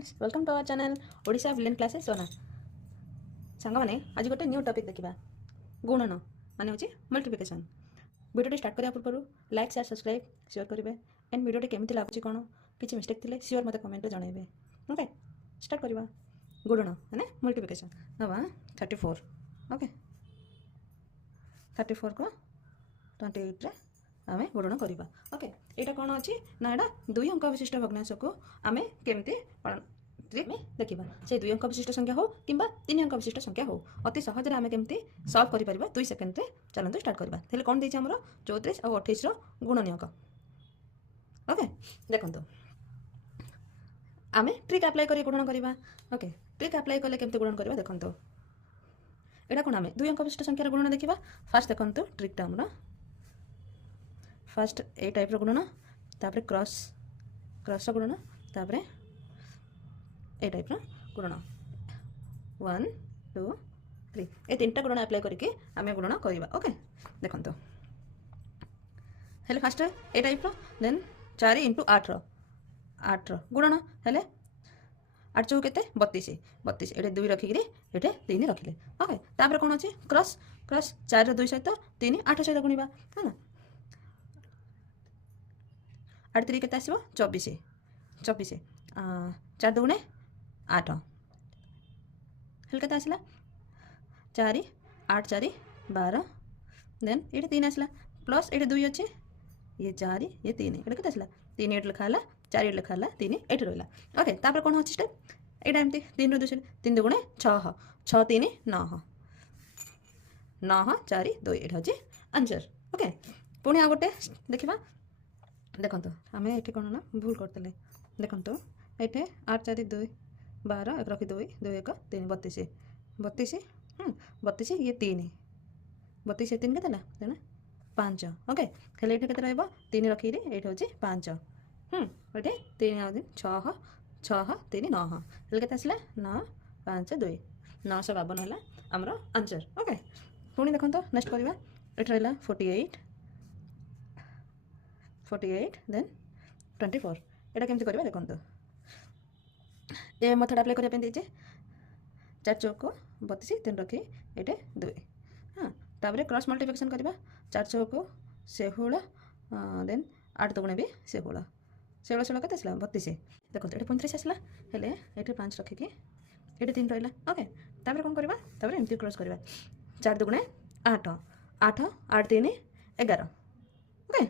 Friends welcome to our channel Odisha villain classes सोना song मैंने आज गोटे न्यू टॉपिक देखा गुणन माने होची मल्टीप्लिकेशन। वीडियो स्टार्ट करिया पूर्व लाइक शेयर सब्सक्राइब शेयर करेंगे एंड वीडियो केमती लगुच कौन किसी मिस्टेक थी सियोर मत कमेंट जनइबे। ओके स्टार्ट करवा गुणन माने मल्टीप्लिकेशन नवा 34 ओके 34 को 28 रे आमे गुणन करवा। ओके यहाँ कौन अच्छी ना यहाँ दुई अंक विशिष्ट भग्नांश को आम केमती देखा से दुई अंक विशिष्ट संख्या हो कि तीन अंक विशिष्ट संख्या हो अति सहज आम केमती सल्व कर 2 सेकेंड चलते स्टार्ट करवा। कौन देती आमर 34 और 28 गुणनीय अंक। ओके देखो आम ट्रिक अप्लाई कर गुणन करवा। ओके ट्रिक अप्लाई कले केमती गुणन करवा देखो यहाँ कौन आम दुई अंक विशिष्ट संख्यार गुणन देखा। फास्ट देखो ट्रिकटा आमर फास्ट ए टाइप गुणन तापर क्रॉस क्रॉस गुणन तापर ए टाइप गुणन 1 2 3 ए तीनटा गुणन अप्लाई करके आम गुणन करवा। ओके देखो हेले फास्ट ए टाइप देन 4 × 8 8 गुणन हेले 8 चौ केते 32 32 ये 2 रखिक ये 3 रखिले। ओके तापर कौन अच्छे क्रॉस क्रॉस 4 2 सहित 3 8 सहित गुणवा है ना 8 3 केते आसीबो 24 24 4 2 8 हेल केते आसला 4 8 4 12 देन ये 3 आसला प्लस ये 2 अच्छे ये 4 ये 3 ये केते आसला 3 8 लिखा 4 8 लिखा 3 8 रहा। ओके तापर कौन अच्छी स्टेप यहाँ एमती 3 रू 2 3 2 6 6 3 9 9 4 2 ये हूँ आंसर। ओके पुणी आ गोटे देखा देखो आम ये कौन ना भूल करते देखो ये 8 4 2 12 एक रखी 2 2 1 3 32 32 32 ये 3 32 3 के 5 ओके हेल्ले ये के 3 रखी ये हूँ 5 ये 3 6 6 3 9 हेल्ले के आसला 9 5 2 952 है आमर आंसर। ओके पुणी देखो नेक्स्ट करवा ये रहा 48 48 देन 24 यहाँ केमती करवा देखो ये मेथड अप्लाई करने दीजिए 4 चौक 32 3 रखी ये 2 हाँ तापर क्रॉस मल्टीप्लिकेशन करवा 4 चौक 16 देन 8 2 भी 16 16 16 के 32 देखो ये 35 आसला हेले ये 5 रखिकी ये 3 रहा। ओके तापर कौन करवा तापर एमती क्रॉस करवा 4 2 8 8 8 3 11 ओके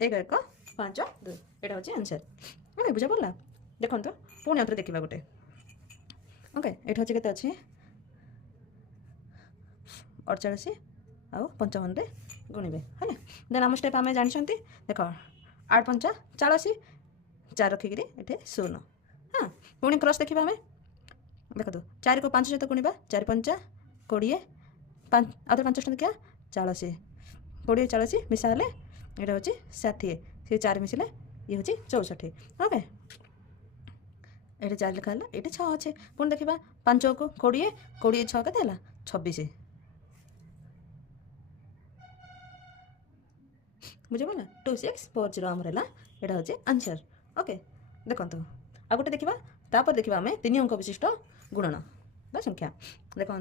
1 1 5 2 यहाँ हूँ आंसर। ओके बुझा पड़ा देखो पुणी आउे देखा गोटे ओके ये हूँ के अच्छे 48 आउ 55 रे गुणवे है देन आम स्टेप आम जानते देख 8 5 40 4 रखिक ये 0 हाँ पुणी क्रॉस देखा आम देख 4 को 5 सहित गुणवा 4 5 20 आउे 5 देखा 40 20 40 मिसा यहाँ हूँ 60 से 4 मिसले ये हूँ 64। ओके ये 4 लिखा ये 6 अच्छे पुणी देखा 5 को 20 20 6 के 26 बुझे बोला 2640 आमर है यहाँ हूँ आंसर। ओके देखो आ गोटे देखा तापर देखा आम 3 अंक विशिष्ट गुणन बा संख्या देखो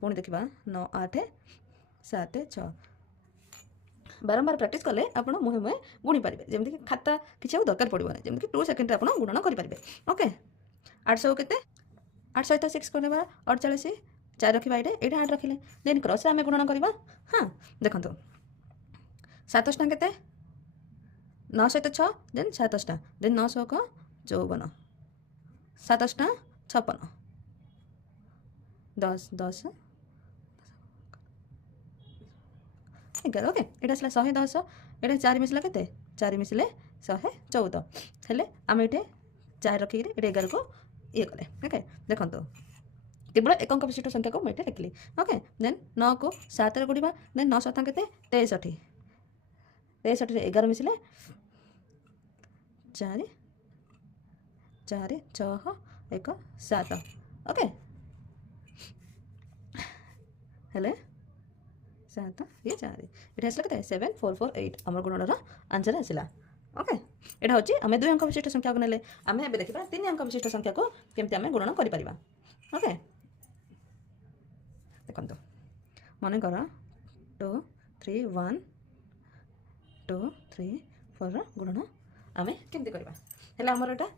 पुणी देखा 9 8 7 6 बारंबार प्रैक्टिस कले आप मुहे मुहे गुणी पारे जमी खाता किसी दरकार पड़ोनी जमी 2 सेकेंड आप गुणन करेंगे। ओके 800 के 8 सहित 6 करवा 48 4 रखा ये 8 रखिले देन क्रॉस आम गुणन करवा। हाँ देखो 7 के 9 सहित 6 देन 7 देन 9 6 54 7 56 10 10 11 ओके ये आसला 110 ये 4 मिसला के 4 मिसले 114 हेले आम ये 4 रखिक ये 11 को ये कले। ओके देखो केवल एक अंक विशिष्ट संख्या को मुझे लिखली। ओके देन 9 को 7 रे गुणवा देन 9 7 के 63 63 11 मिसले 4 4 6 1 7 ओके हेले 7 ये 4 ये आसला के 7448 आम गुणन आंसर आसला। ओके एटा होची आमे 2 अंक विशिष्ट संख्या को नेले आमे एबे देखिबा 3 अंक विशिष्ट संख्या को केमति आमे गुणन करि परिबा ओके देखंतु मने कर 2 3 1 2 3 4 गुणन आमे केमति करबा हेला हमर एटा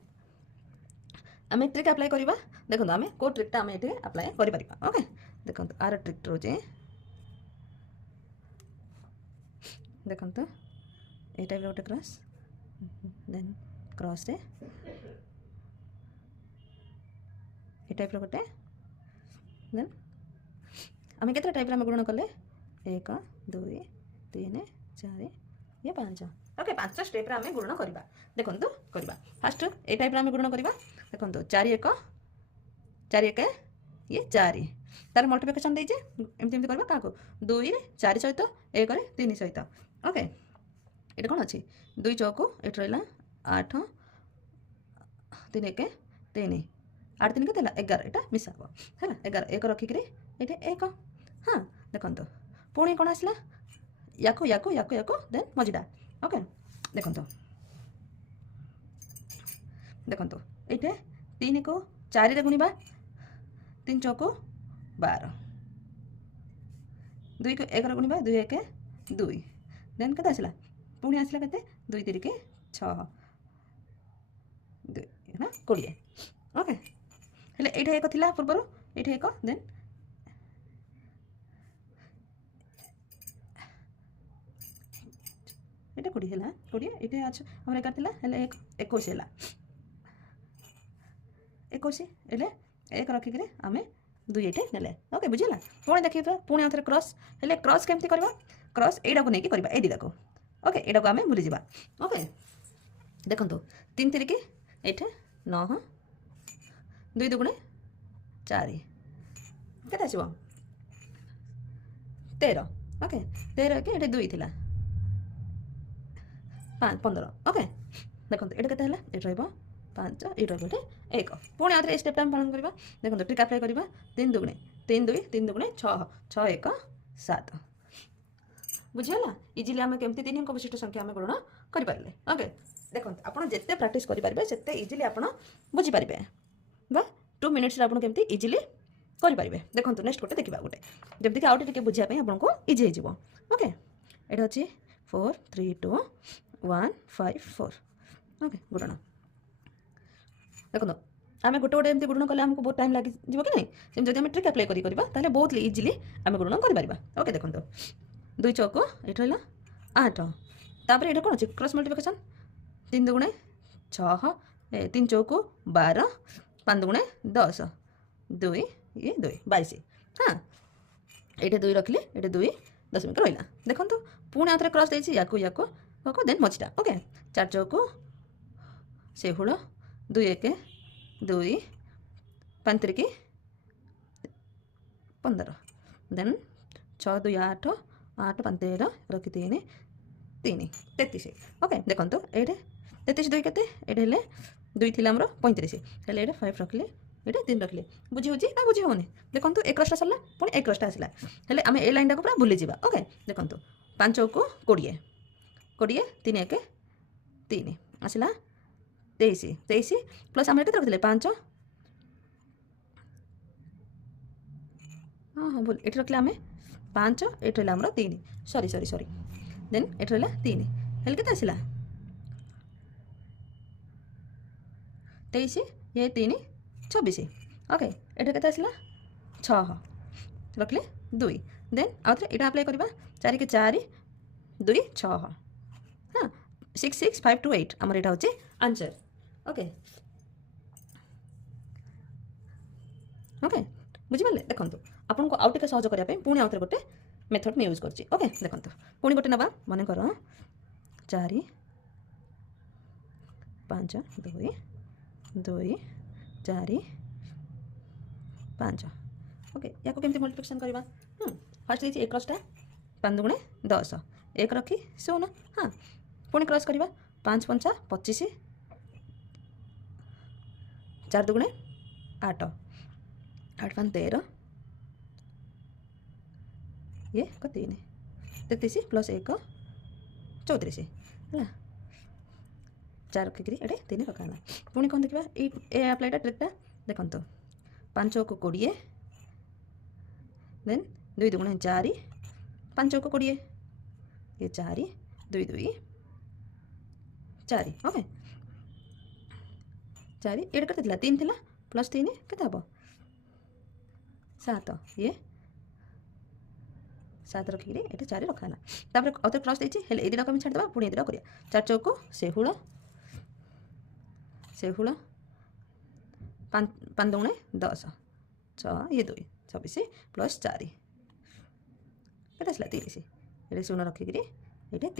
आमे ट्रिक अप्लाई करबा देखंतु आमे को ट्रिकटा आमे एटे अप्लाई करि परिबा ओके देखंतु आर ट्रिक रोजे देखंतु ए टाइप रो क्रॉस देन क्रॉस रे ए टाइप रो गोटे देन आमे केते टाइप रे गुणन कले 1 2 3 4 ये 5 ओके 5 स्टेप रे आमे गुणन करबा देखंतु करबा फर्स्ट ए टाइप रे आमे गुणन करबा देखंतु 4 1 4 1 ये 4 तार मल्टीप्लिकेशन देजे एमति एमति करबा काको 2 रे 4 सहित 1 रे 3 सहित ओके एटा कोन अछि 2 चौको एट रहला 8 3 1 3 8 3 केतेला 11 एटा मिसाबो हैला 11 1 रखि करी एटे 1 हां देखंतु पुणी कोन आसला याको याको याको याको देन मजिडा ओके देखंतु देखंतु एटे 3 को 4 रे गुणिबा 3 चौको 12 2 को 1 रे गुणिबा 2 1 2 देन केते आसला पुणी आसला केते 2 3 के 6 2 ना 20 ओके हेले एटा एक थिला पूर्वरो एटा एक देन एटा 20 हैला 20 एटा अच्छा हमर एका थिला हेले 21 हैला 21 हेले एक रखि करे आमे 2 एटे नेले ओके बुझिला पुणी देखिबा पुणी आथरे क्रॉस हेले क्रॉस केमति करबा क्रॉस एडा को नेकी करबा ए दिदा को ओके एडा को आमे भूली जिबा ओके देखंतु 3 3 के एठे 9 2 2 गुणे 4 केते आसीबो 13 ओके 13 के एठे 2 थिला 5 15 ओके देखंतु एटा केते हला एटा रहबो 5 एटा रहबो 1 पुणी आथरे स्टेप टाइम पालन करबा देखंतु ट्रिक अप्लाई करबा 3 2 3 2 3 2 गुणे 6 6 1 7 बुझियला इजीली आमे केमति 3 अंक विशिष्ट संख्या आमे गणना करि पारले ओके देखंतु आपण जेते प्रैक्टिस करि पारबे सेते इजीली आपण बुझि पारबे बा 2 मिनिट्स रे आपण केमति इजीली करि पारबे देखंतु नेक्स्ट गोटे देखिबा गोटे जेमति कि आउट टिके बुझिया पय आपण को इजी हे जिवो ओके एटा अछि 4 3 2 1 5 4 ओके गुणन देखो आमे गोटे गोटे एमती गुणन कले हमको बहुत टाइम लागी जीव कि नहीं सेम जदि आमे ट्रिक अप्लाई करी करबा ताले बहुत इजीली आमे गुणन करि परिबा ओके देखंतो 2 चौको एठ रहला 8 तापर एटा कोन अछि क्रॉस मल्टीप्लिकेशन 3 दुगुणे 6 3 चौको 12 5 दुगुणे 10 2 ये 2 22 हां एटे 2 रखले एटे 2 दशमिक रहला देखंतो पुणी आथरे क्रॉस देछि याको याको ओके देन मछटा ओके 4 चौको 16 2 1 2 5 3 15 देन 6 2 8 8 5 13 रखि 3 3 33 ओके देखंतो एटे 33 2 केते एटे हेले 2 थिला हमरो 35 हेले एटे 5 रखले एटे 3 रखले बुझी होजी ना बुझी होनी देखंतो एक रस्ता सरला पुणी एक रस्ता आसला हेले आमे ए लाइन टाको पूरा भूली जिबा ओके देखंतो 5 को 20 20 3 1 3 आसला 23 23 प्लस आमे केते रखले 5 हां हां बोल एटे रखले आमे 5 एटे रखले हमरो 3 सॉरी सॉरी सॉरी देन एटे रखले 3 हेले केते आसला 23 ये 3 26 ओके एटे केते आसला 6 रखले 2 देन आउथरे एटा अप्लाई करबा 4 के 4 2 6 हां 6 6 5 2 8 हमर एटा होचे आंसर ओके ओके बुझी पाले देखंतु आपन को आउट के सहज करिया पे पुणी आउथरे गोटे मेथड में यूज करछि ओके देखंतु पुणी गोटे नबा माने करो 4 5 2 2 4 5 ओके याको केमती मल्टीप्लिकेशन करबा फर्स्ट देछि एक क्रॉसटा 5 दुगुणे 10 एक रखी सोना हां पुणी क्रॉस करबा 5 5 25 4 दुगुणे 8 8 5 13 ये को 3 33 प्लस 1 34 है चार रखिकी ये 3 पकाला पुणी कौन देखा ये आप्लाइटा ट्रिकटा देखो 5 को 20 देन 2 2 4 5 को 20 ये 4 2 2 4 ओके 4 ये केते 3 थिला प्लस 3 केते हबो 7 ये 7 रखिकी ये 4 रखाला तापर अते क्रॉस देछि हेले ए दिना कमी छाड़ देबा पुणी ए दिना करिया 4 चौको 16 5 2 10 6 ये 2 26 प्लस 4 केते आसला 30 ये 0 रखिकी ये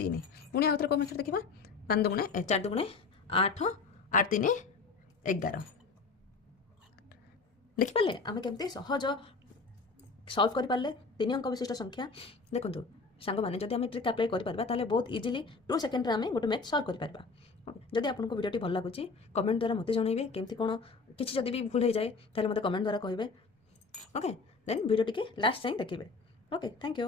3 पुणी आउथरे कमी छाड़ देखिबा 5 2 4 2 8 8 3 11 देखिपारे आम केमती सहज सल्व करें 3 अंक विशिष्ट संख्या देखो सांग मैंने जब आम ट्रिक अप्लाई करें बहुत इजिली 2 सेकेंड आम गोटे मैथ सल्व कर जदि आपको वीडियो भल लगुच कमेंट द्वारा मत जनइबे केमती कौन किसी जब भी भूल हो जाए तो मत कमेंट द्वारा कहे ओके देन वीडियो टी लास्ट टाइम देखिए ओके थैंक यू।